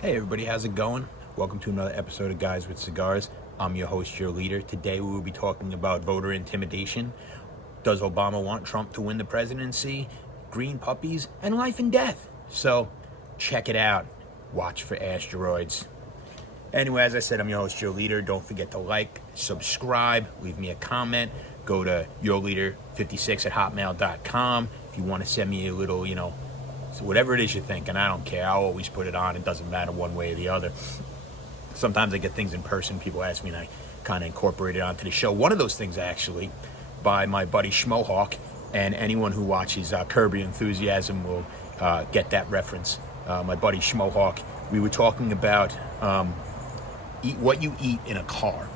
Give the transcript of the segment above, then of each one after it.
Hey everybody, how's it going? Welcome to another episode of Guys with Cigars. I'm your host, your leader. Today we will be talking about voter intimidation. Does Obama want Trump to win the presidency? Green puppies and life and death. So check it out. Watch for asteroids. Anyway, as I said, I'm your host, your leader. Don't forget to like, subscribe, leave me a comment. Go to yourleader56@hotmail.com if you want to send me a little, so whatever it is you're thinking, I don't care. I'll always put it on. It doesn't matter one way or the other. Sometimes I get things in person. People ask me, and I kind of incorporate it onto the show. One of those things, actually, by my buddy Schmohawk, and anyone who watches Curb Your Enthusiasm will get that reference. My buddy Schmohawk, we were talking about what you eat in a car,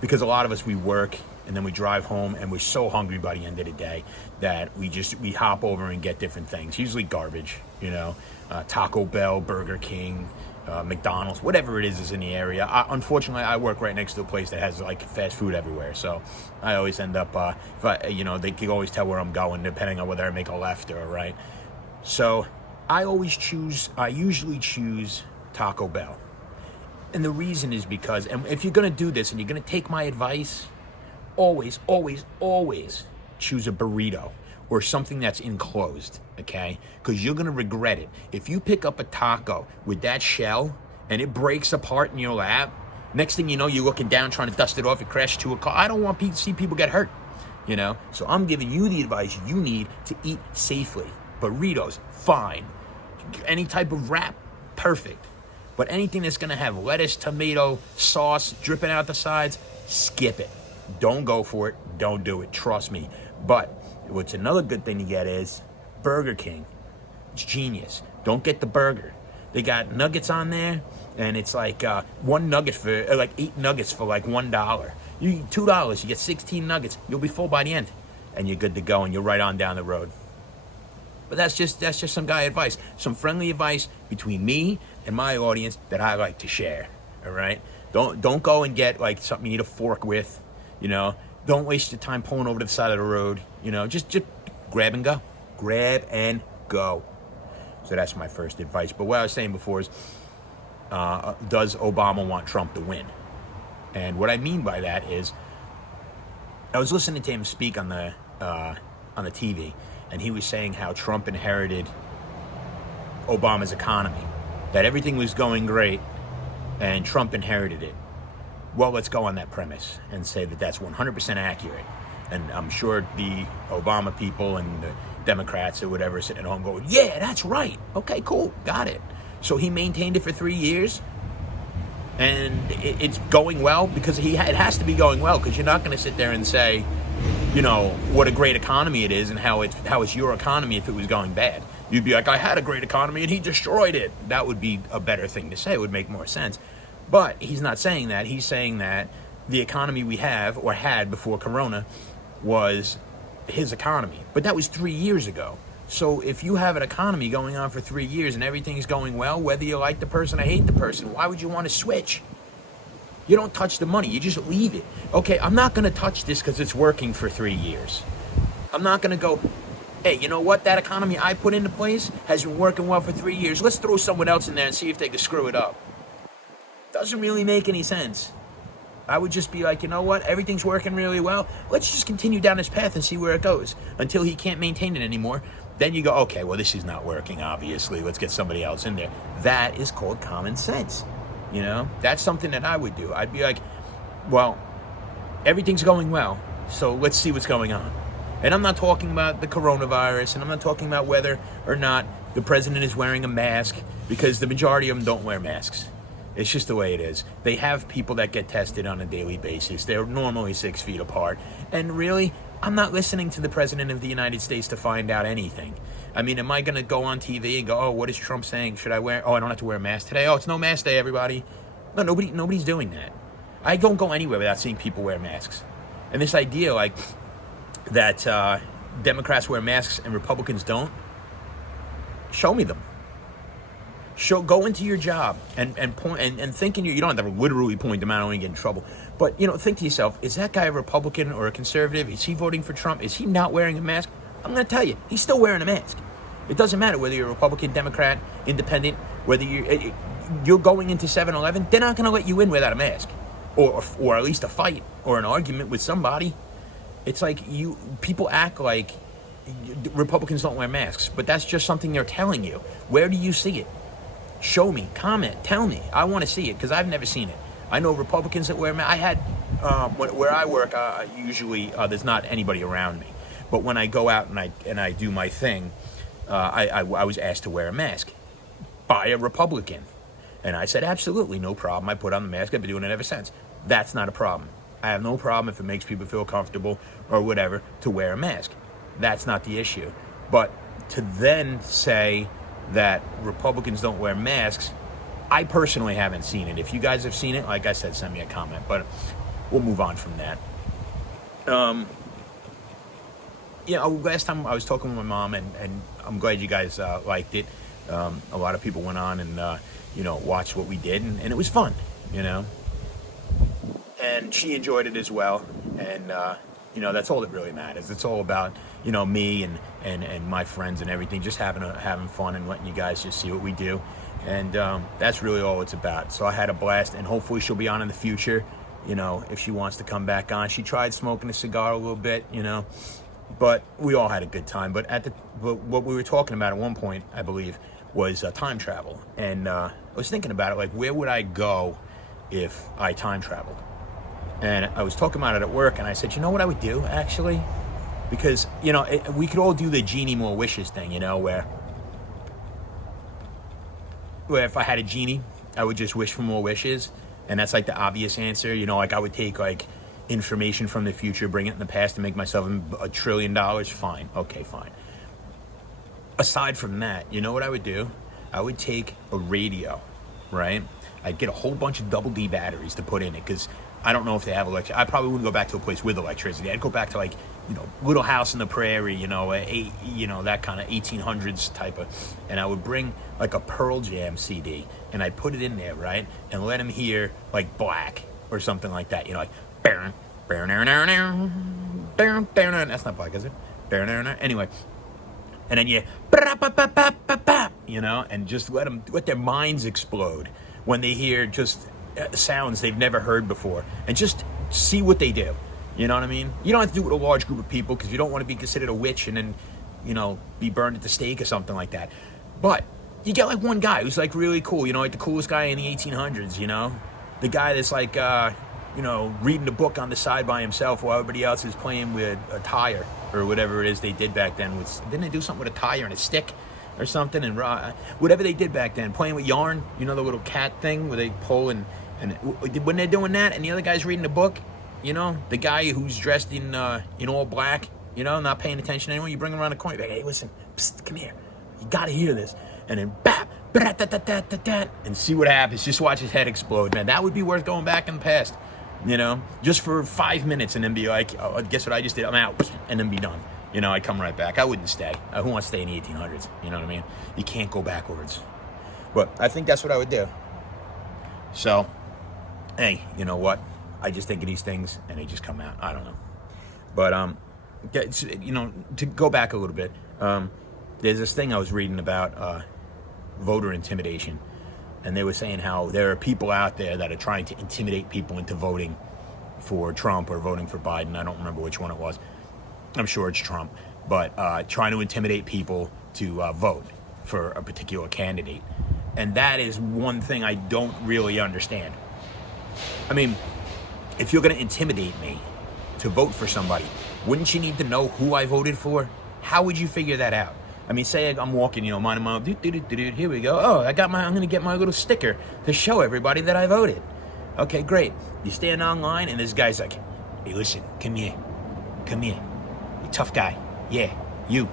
because a lot of us, we work and then we drive home and we're so hungry by the end of the day that we hop over and get different things, usually garbage, Taco Bell, Burger King, McDonald's, whatever it is in the area. Unfortunately, I work right next to a place that has like fast food everywhere, so I always end up, they can always tell where I'm going depending on whether I make a left or a right. So I usually choose Taco Bell. And the reason is because, and if you're going to do this and you're going to take my advice, always, always, always choose a burrito or something that's enclosed, okay? Because you're going to regret it. If you pick up a taco with that shell and it breaks apart in your lap, next thing you know, you're looking down trying to dust it off, it crashes to a car. I don't want to see people get hurt, So I'm giving you the advice you need to eat safely. Burritos, fine. Any type of wrap, perfect. But anything that's going to have lettuce, tomato, sauce dripping out the sides, skip it. Don't go for it. Don't do it. Trust me. But what's another good thing to get is Burger King. It's genius. Don't get the burger. They got nuggets on there, and it's like one nugget for like 8 nuggets for like $1. You eat $2, you get 16 nuggets. You'll be full by the end, and you're good to go, and you're right on down the road. But that's just some guy advice, some friendly advice between me and my audience that I like to share. All right, don't go and get like something you need a fork with. Don't waste your time pulling over to the side of the road. Just grab and go. Grab and go. So that's my first advice. But what I was saying before is, does Obama want Trump to win? And what I mean by that is, I was listening to him speak on the TV, and he was saying how Trump inherited Obama's economy, that everything was going great, and Trump inherited it. Well, let's go on that premise and say that that's 100% accurate. And I'm sure the Obama people and the Democrats or whatever are sitting at home going, yeah, that's right. Okay, cool. Got it. So he maintained it for 3 years, and it's going well because it has to be going well, because you're not going to sit there and say, what a great economy it is and how it's your economy if it was going bad. You'd be like, I had a great economy and he destroyed it. That would be a better thing to say. It would make more sense. But he's not saying that. He's saying that the economy we have or had before Corona was his economy. But that was 3 years ago. So if you have an economy going on for 3 years and everything's going well, whether you like the person or hate the person, why would you want to switch? You don't touch the money. You just leave it. Okay, I'm not going to touch this because it's working for 3 years. I'm not going to go, hey, you know what? That economy I put into place has been working well for 3 years. Let's throw someone else in there and see if they can screw it up. Doesn't really make any sense. I would just be like, you know what? Everything's working really well. Let's just continue down this path and see where it goes until he can't maintain it anymore. Then you go, okay, well, this is not working, obviously. Let's get somebody else in there. That is called common sense. That's something that I would do. I'd be like, well, everything's going well, so let's see what's going on. And I'm not talking about the coronavirus, and I'm not talking about whether or not the president is wearing a mask, because the majority of them don't wear masks. It's just the way it is. They have people that get tested on a daily basis. They're normally 6 feet apart. And really, I'm not listening to the president of the United States to find out anything. I mean, am I going to go on TV and go, oh, what is Trump saying? Should I wear, I don't have to wear a mask today. Oh, it's no mask day, everybody. No, nobody's doing that. I don't go anywhere without seeing people wear masks. And this idea, like, that Democrats wear masks and Republicans don't, show me them. Go into your job and point and think you don't have to literally point them out, I don't want to get in trouble. But, think to yourself, is that guy a Republican or a conservative? Is he voting for Trump? Is he not wearing a mask? I'm going to tell you, he's still wearing a mask. It doesn't matter whether you're a Republican, Democrat, Independent, whether you're going into 7-Eleven, they're not going to let you in without a mask, or at least a fight or an argument with somebody. It's like people act like Republicans don't wear masks, but that's just something they're telling you. Where do you see it? Show me, comment, tell me. I want to see it because I've never seen it. I know Republicans that wear masks. I had, where I work, usually there's not anybody around me. But when I go out and I do my thing, I was asked to wear a mask by a Republican. And I said, absolutely, no problem. I put on the mask. I've been doing it ever since. That's not a problem. I have no problem if it makes people feel comfortable or whatever to wear a mask. That's not the issue. But to then say that Republicans don't wear masks, I personally haven't seen it. If you guys have seen it, like I said, send me a comment. But we'll move on from that. Last time I was talking with my mom, and I'm glad you guys liked it. A lot of people went on and, watched what we did, and it was fun, And she enjoyed it as well. And, that's all that really matters. It's all about, me and my friends and everything, just having fun and letting you guys just see what we do. And that's really all it's about. So I had a blast, and hopefully she'll be on in the future, if she wants to come back on. She tried smoking a cigar a little bit, but we all had a good time. But what we were talking about at one point, I believe, was time travel. And I was thinking about it, like, where would I go if I time traveled? And I was talking about it at work, and I said, you know what I would do, actually? Because, we could all do the genie more wishes thing, where if I had a genie, I would just wish for more wishes. And that's like the obvious answer, like I would take like information from the future, bring it in the past, and make myself $1 trillion. Fine. Okay, fine. Aside from that, you know what I would do? I would take a radio, right? I'd get a whole bunch of double D batteries to put in it, because I don't know if they have electricity. I probably wouldn't go back to a place with electricity. I'd go back to, like, Little House in the Prairie, that kind of 1800s type of, and I would bring like a Pearl Jam CD, and I'd put it in there, right? And let him hear like Black or something like that, like, that's not Black, is it? Anyway, and then and just let their minds explode when they hear just sounds they've never heard before, and just see what they do. You know what I mean? You don't have to do it with a large group of people, because you don't want to be considered a witch and then, be burned at the stake or something like that. But you get like one guy who's like really cool, like the coolest guy in the 1800s, the guy that's like, reading a book on the side by himself while everybody else is playing with a tire or whatever it is they did back then. Didn't they do something with a tire and a stick or something? And whatever they did back then, playing with yarn, the little cat thing where they pull and when they're doing that and the other guy's reading a book, the guy who's dressed in all black, not paying attention to anyone, you bring him around the corner, you're like, hey, listen, psst, come here, you gotta hear this, and then bap, and see what happens. Just watch his head explode, man. That would be worth going back in the past, just for 5 minutes, and then be like, oh, guess what I just did? I'm out, and then be done. I'd come right back. I wouldn't stay. Who wants to stay in the 1800s? You know what I mean? You can't go backwards. But I think that's what I would do. So, hey, you know what? I just think of these things, and they just come out. I don't know. But, to go back a little bit, there's this thing I was reading about voter intimidation. And they were saying how there are people out there that are trying to intimidate people into voting for Trump or voting for Biden. I don't remember which one it was. I'm sure it's Trump. But trying to intimidate people to vote for a particular candidate. And that is one thing I don't really understand. I mean, if you're going to intimidate me to vote for somebody, wouldn't you need to know who I voted for? How would you figure that out? I mean, say I'm walking, minding my own, here we go. Oh, I'm going to get my little sticker to show everybody that I voted. Okay, great. You stand online, and this guy's like, hey, listen, come here. You tough guy. Yeah, you.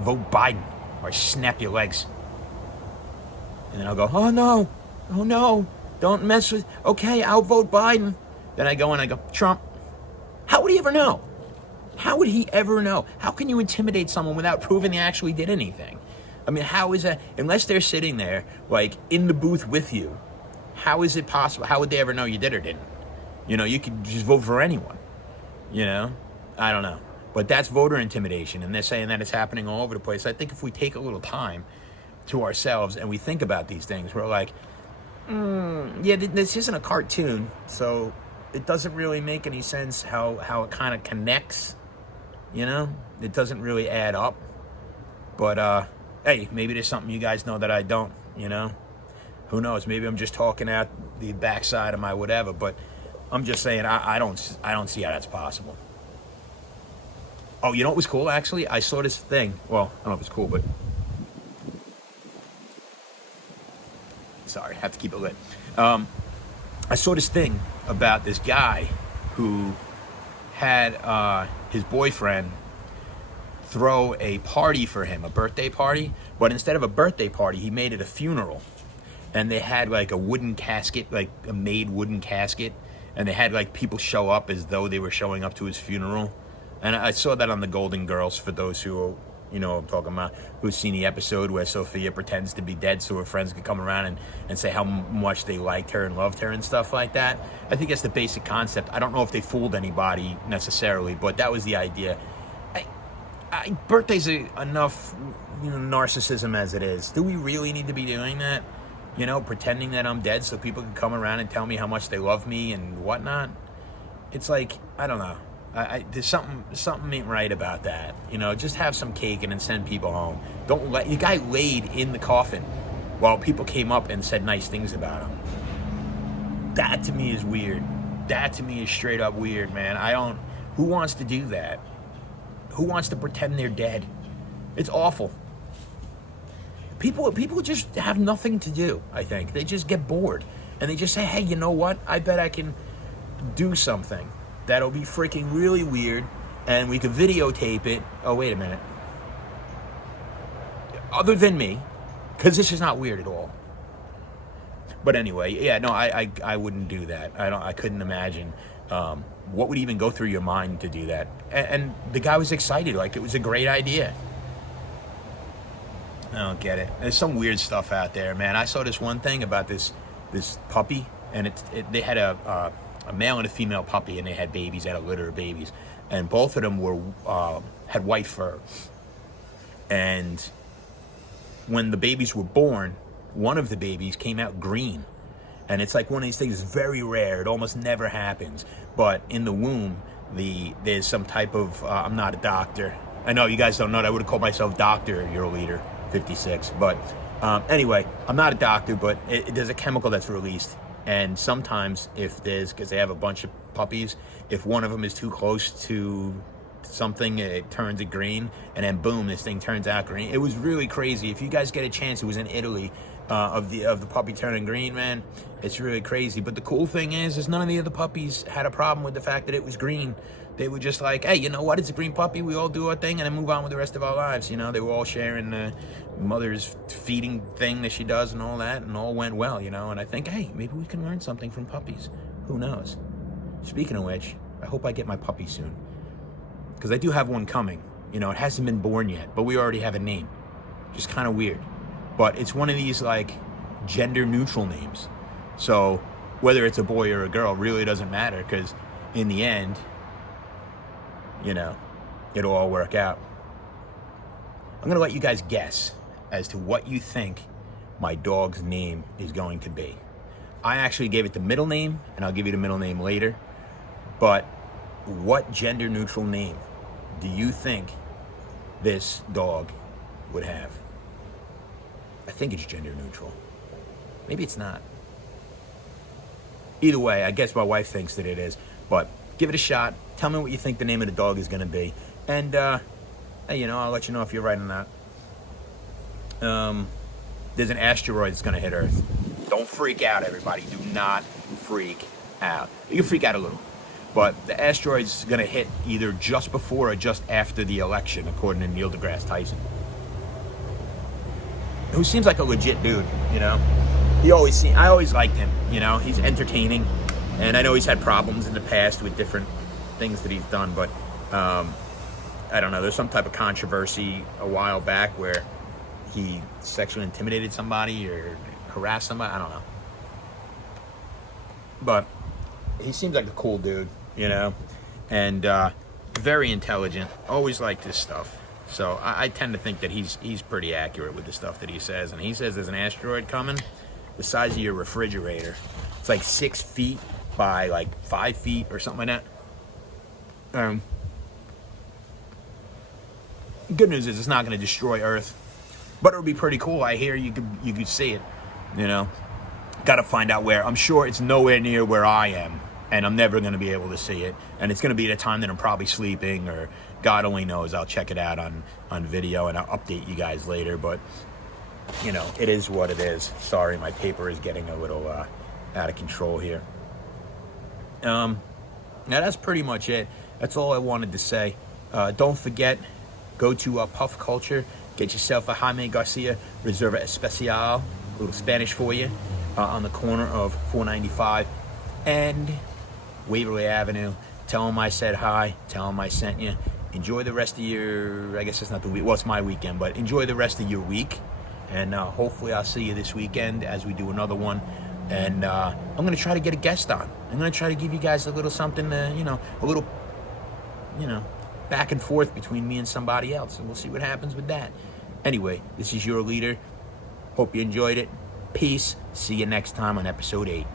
Vote Biden, or I snap your legs. And then I'll go, oh no, don't mess with, okay, I'll vote Biden. Then I go and I go, Trump. How would he ever know? How would he ever know? How can you intimidate someone without proving they actually did anything? I mean, how is that, unless they're sitting there, like, in the booth with you, how is it possible? How would they ever know you did or didn't? You could just vote for anyone. I don't know. But that's voter intimidation, and they're saying that it's happening all over the place. I think if we take a little time to ourselves and we think about these things, we're like, yeah, this isn't a cartoon, so it doesn't really make any sense how it kind of connects, you know? It doesn't really add up. But, hey, maybe there's something you guys know that I don't, you know? Who knows? Maybe I'm just talking out the backside of my whatever, but I'm just saying I don't see how that's possible. Oh, you know what was cool, actually? I saw this thing. Well, I don't know if it's cool, but... Sorry, I have to keep it lit. I saw this thing about this guy who had his boyfriend throw a party for him, a birthday party, but instead of a birthday party, he made it a funeral. And they had like a wooden casket, like a made wooden casket, and they had like people show up as though they were showing up to his funeral. And I saw that on the Golden Girls, for those who, you know what I'm talking about, who've seen the episode where Sophia pretends to be dead so her friends could come around and say how much they liked her and loved her and stuff like that. I think that's the basic concept. I don't know if they fooled anybody necessarily, but that was the idea. Birthdays are enough, you know, narcissism as it is. Do we really need to be doing that? You know, pretending that I'm dead so people can come around and tell me how much they love me and whatnot? It's like, I don't know. There's something ain't right about that. You know, just have some cake and then send people home. Don't let... The guy laid in the coffin while people came up and said nice things about him. That to me is weird. That to me is straight up weird, man. Who wants to do that? Who wants to pretend they're dead? It's awful. People just have nothing to do, I think. They just get bored. And they just say, hey, you know what? I bet I can do something that'll be freaking really weird, and we could videotape it. Oh, wait a minute. Other than me, because this is not weird at all. But anyway, yeah, no, I wouldn't do that. I couldn't imagine what would even go through your mind to do that. And the guy was excited, like it was a great idea. I don't get it. There's some weird stuff out there, man. I saw this one thing about this puppy, and they had a male and a female puppy, and they had babies, they had a litter of babies, and both of them had white fur. And when the babies were born, one of the babies came out green. And it's like one of these things, very rare. It almost never happens. But in the womb, there's some type of, I'm not a doctor. I know you guys don't know that. I would have called myself Dr. Euroleader 56. But anyway, I'm not a doctor, but there's a chemical that's released. And sometimes because they have a bunch of puppies, if one of them is too close to something, it turns it green, and then boom, this thing turns out green. It was really crazy. If you guys get a chance, it was in Italy, of the puppy turning green, man. It's really crazy. But the cool thing is none of the other puppies had a problem with the fact that it was green. They were just like, hey, you know what? It's a green puppy. We all do our thing and then move on with the rest of our lives. You know, they were all sharing the mother's feeding thing that she does and all that, and all went well, you know. And I think, hey, maybe we can learn something from puppies. Who knows? Speaking of which, I hope I get my puppy soon, because I do have one coming. You know, it hasn't been born yet, but we already have a name. Just kind of weird. But it's one of these, like, gender-neutral names. So whether it's a boy or a girl really doesn't matter, because in the end, you know, it'll all work out. I'm going to let you guys guess as to what you think my dog's name is going to be. I actually gave it the middle name, and I'll give you the middle name later. But what gender-neutral name do you think this dog would have? I think it's gender-neutral. Maybe it's not. Either way, I guess my wife thinks that it is. But give it a shot. Tell me what you think the name of the dog is going to be. And, hey, you know, I'll let you know if you're right on that. There's an asteroid that's going to hit Earth. Don't freak out, everybody. Do not freak out. You can freak out a little. But the asteroid's going to hit either just before or just after the election, according to Neil deGrasse Tyson. Who seems like a legit dude, you know? I always liked him, you know? He's entertaining. And I know he's had problems in the past with different things that he's done, but I don't know. There's some type of controversy a while back where he sexually intimidated somebody or harassed somebody. I don't know. But he seems like a cool dude, you know? And very intelligent. Always liked his stuff. So I tend to think that he's pretty accurate with the stuff that he says. And he says there's an asteroid coming the size of your refrigerator. It's like 6 feet by like 5 feet or something like that. Good news is it's not going to destroy Earth, but it would be pretty cool. I hear you could see it. You know, got to find out where. I'm sure it's nowhere near where I am, and I'm never going to be able to see it. And it's going to be at a time that I'm probably sleeping, or God only knows. I'll check it out on video, and I'll update you guys later. But you know, it is what it is. Sorry, my paper is getting a little out of control here. Now that's pretty much it. That's all I wanted to say. Don't forget, go to Puff Culture, get yourself a Jaime Garcia Reserva Especial, a little Spanish for you, on the corner of 495 and Waverly Avenue. Tell them I said hi. Tell them I sent you. Enjoy the rest of your, I guess it's not the week, well, it's my weekend, but enjoy the rest of your week. And hopefully I'll see you this weekend as we do another one. And I'm going to try to get a guest on. I'm going to try to give you guys a little something to, a little, back and forth between me and somebody else. And we'll see what happens with that. Anyway, this is your leader. Hope you enjoyed it. Peace. See you next time on episode 8.